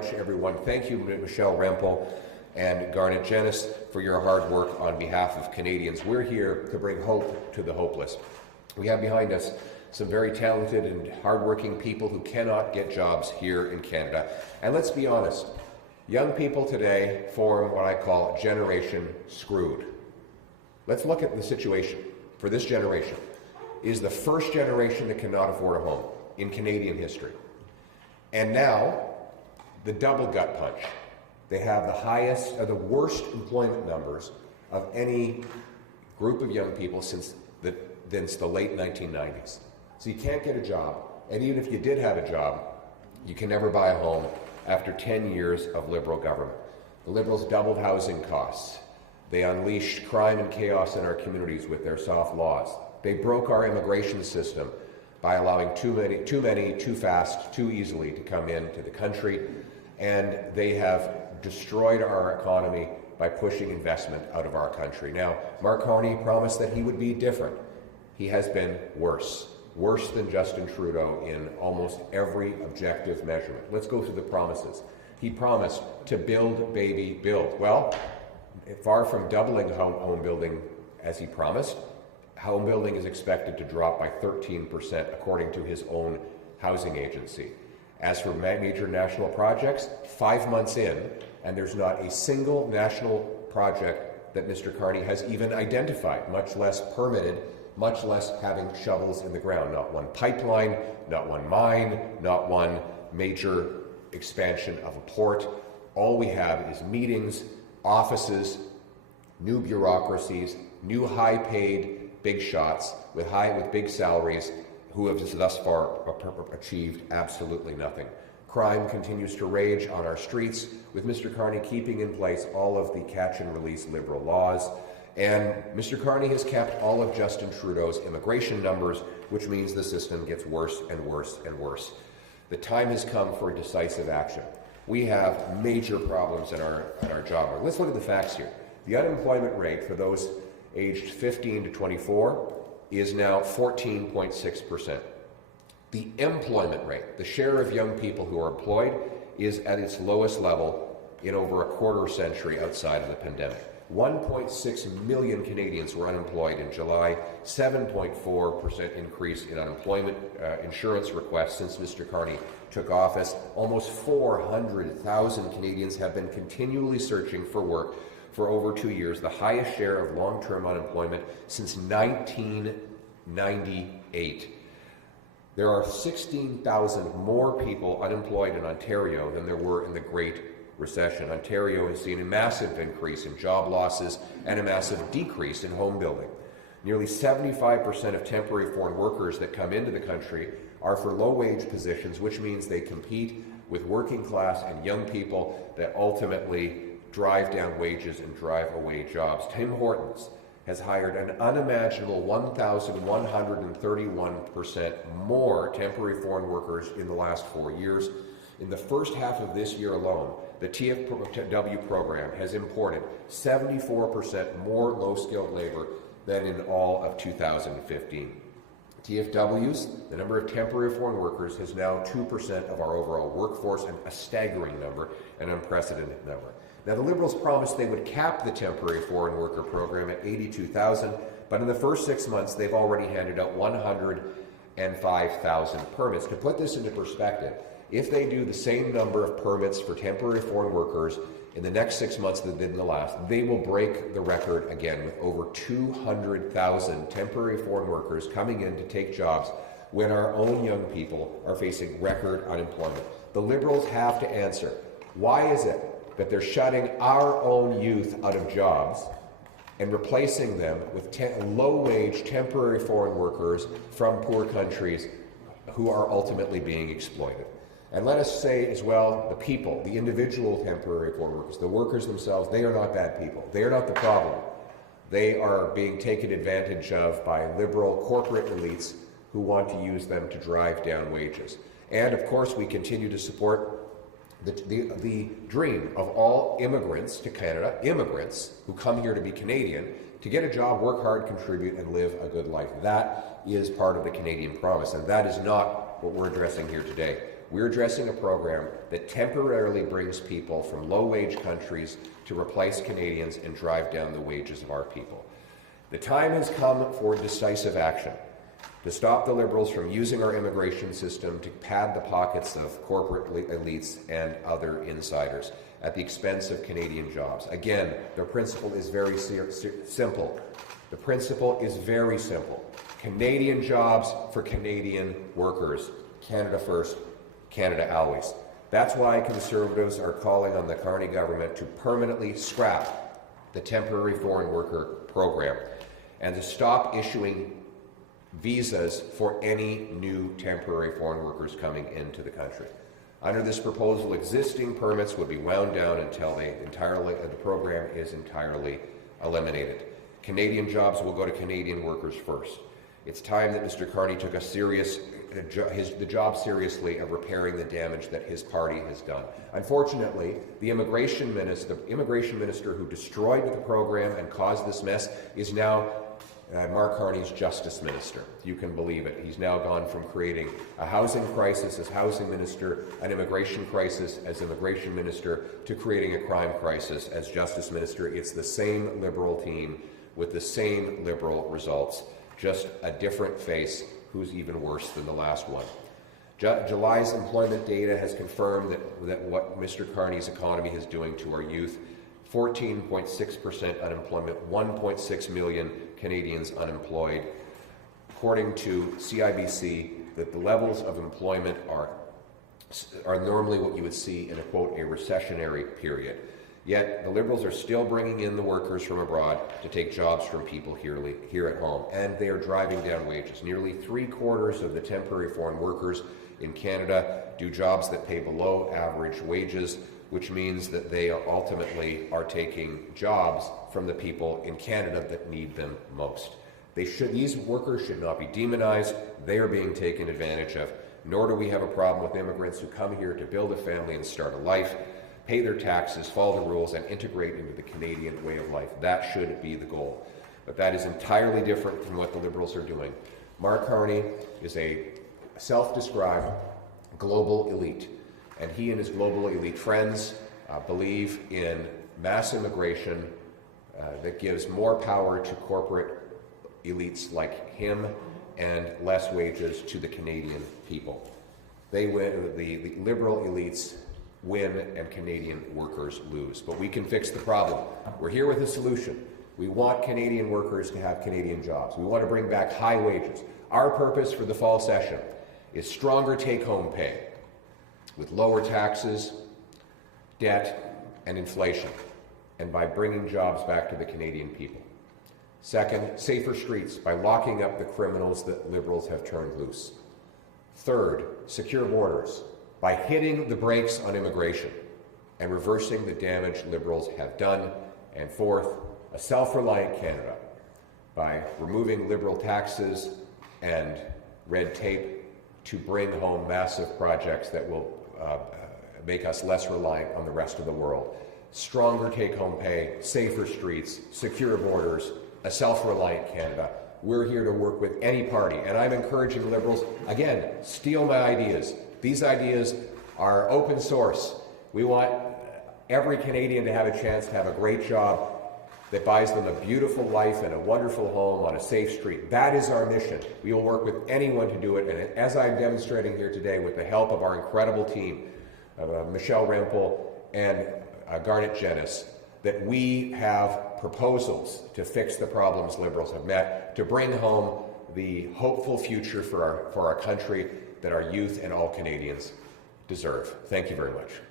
much, everyone. Thank you, Michelle Rempel and Garnet Jenis, for your hard work on behalf of Canadians. We're here to bring hope to the hopeless. We have behind us some very talented and hardworking people who cannot get jobs here in Canada. And let's be honest, young people today form what I call Generation Screwed. Let's look at the situation for this generation. It is the first generation that cannot afford a home in Canadian history. And now, the double gut punch. They have the highest, or the worst employment numbers of any group of young people since the late 1990s. So you can't get a job, and even if you did have a job, you can never buy a home after 10 years of Liberal government. The Liberals doubled housing costs. They unleashed crime and chaos in our communities with their soft laws. They broke our immigration system by allowing too many, too fast, too easily to come into the country, and they have destroyed our economy by pushing investment out of our country. Now, Mark Carney promised that he would be different. He has been worse than Justin Trudeau in almost every objective measurement. Let's go through the promises. He promised to build, baby, build. Well, far from doubling home building as he promised, home building is expected to drop by 13% according to his own housing agency. As for major national projects, 5 months in, and there's not a single national project that Mr. Carney has even identified, much less permitted, much less having shovels in the ground. Not one pipeline, not one mine, not one major expansion of a port. All we have is meetings, offices, new bureaucracies, new high-paid big shots with big salaries who have thus far achieved absolutely nothing. Crime continues to rage on our streets, with Mr. Carney keeping in place all of the catch-and-release Liberal laws. And Mr. Carney has kept all of Justin Trudeau's immigration numbers, which means the system gets worse and worse and worse. The time has come for decisive action. We have major problems in our job market. Let's look at the facts here. The unemployment rate for those aged 15 to 24 is now 14.6%. The employment rate, the share of young people who are employed, is at its lowest level in over a quarter century outside of the pandemic. 1.6 million Canadians were unemployed in July, 7.4% increase in unemployment insurance requests since Mr. Carney took office. Almost 400,000 Canadians have been continually searching for work for over 2 years, the highest share of long-term unemployment since 1998. There are 16,000 more people unemployed in Ontario than there were in the Great Recession. Ontario has seen a massive increase in job losses and a massive decrease in home building. Nearly 75% of temporary foreign workers that come into the country are for low-wage positions, which means they compete with working class and young people that ultimately drive down wages and drive away jobs. Tim Hortons has hired an unimaginable 1,131% more temporary foreign workers in the last 4 years. In the first half of this year alone, the TFW program has imported 74% more low-skilled labor than in all of 2015. TFWs, the number of temporary foreign workers, is now 2% of our overall workforce, and a staggering number, an unprecedented number. Now, the Liberals promised they would cap the temporary foreign worker program at 82,000, but in the first 6 months, they've already handed out 105,000 permits. To put this into perspective, if they do the same number of permits for temporary foreign workers in the next 6 months than they did in the last, they will break the record again with over 200,000 temporary foreign workers coming in to take jobs when our own young people are facing record unemployment. The Liberals have to answer. Why is it that they're shutting our own youth out of jobs and replacing them with low-wage temporary foreign workers from poor countries who are ultimately being exploited? And let us say as well, the people, the individual temporary foreign workers, the workers themselves, they are not bad people. They are not the problem. They are being taken advantage of by Liberal corporate elites who want to use them to drive down wages. And of course, we continue to support the dream of all immigrants to Canada, immigrants who come here to be Canadian, to get a job, work hard, contribute, and live a good life. That is part of the Canadian promise, and that is not what we're addressing here today. We're addressing a program that temporarily brings people from low-wage countries to replace Canadians and drive down the wages of our people. The time has come for decisive action to stop the Liberals from using our immigration system to pad the pockets of corporate elites and other insiders at the expense of Canadian jobs. Again, their principle is very simple. The principle is very simple. Canadian jobs for Canadian workers. Canada first, Canada always. That's why Conservatives are calling on the Carney government to permanently scrap the temporary foreign worker program and to stop issuing visas for any new temporary foreign workers coming into the country. Under this proposal, existing permits would be wound down until the program is entirely eliminated. Canadian jobs will go to Canadian workers first. It's time that Mr. Carney took the job seriously of repairing the damage that his party has done. Unfortunately, the immigration minister who destroyed the program and caused this mess is now Mark Carney's justice minister. You can believe it. He's now gone from creating a housing crisis as housing minister, an immigration crisis as immigration minister, to creating a crime crisis as justice minister. It's the same Liberal team with the same Liberal results, just a different face who's even worse than the last one. July's employment data has confirmed that what Mr. Carney's economy is doing to our youth, 14.6% unemployment, 1.6 million Canadians unemployed. According to CIBC, that the levels of employment are normally what you would see in a, quote, a recessionary period. Yet the Liberals are still bringing in the workers from abroad to take jobs from people here at home, and they are driving down wages. Nearly 3/4 of the temporary foreign workers in Canada do jobs that pay below average wages, which means that they ultimately are taking jobs from the people in Canada that need them most. These workers should not be demonized. They are being taken advantage of. Nor do we have a problem with immigrants who come here to build a family and start a life, pay their taxes, follow the rules, and integrate into the Canadian way of life. That should be the goal. But that is entirely different from what the Liberals are doing. Mark Carney is a self-described global elite, and he and his global elite friends believe in mass immigration that gives more power to corporate elites like him and less wages to the Canadian people. They win, the Liberal elites win, and Canadian workers lose. But we can fix the problem. We're here with a solution. We want Canadian workers to have Canadian jobs. We want to bring back high wages. Our purpose for the fall session is stronger take-home pay with lower taxes, debt, and inflation, and by bringing jobs back to the Canadian people. Second, safer streets by locking up the criminals that Liberals have turned loose. Third, secure borders by hitting the brakes on immigration and reversing the damage Liberals have done. And fourth, a self-reliant Canada by removing Liberal taxes and red tape to bring home massive projects that will make us less reliant on the rest of the world. Stronger take-home pay, safer streets, secure borders, a self-reliant Canada. We're here to work with any party, and I'm encouraging Liberals, again, steal my ideas. These ideas are open source. We want every Canadian to have a chance to have a great job that buys them a beautiful life and a wonderful home on a safe street. That is our mission. We will work with anyone to do it, and as I'm demonstrating here today with the help of our incredible team, Michelle Rempel and Garnet Jenis, that we have proposals to fix the problems Liberals have met, to bring home the hopeful future for our country that our youth and all Canadians deserve. Thank you very much.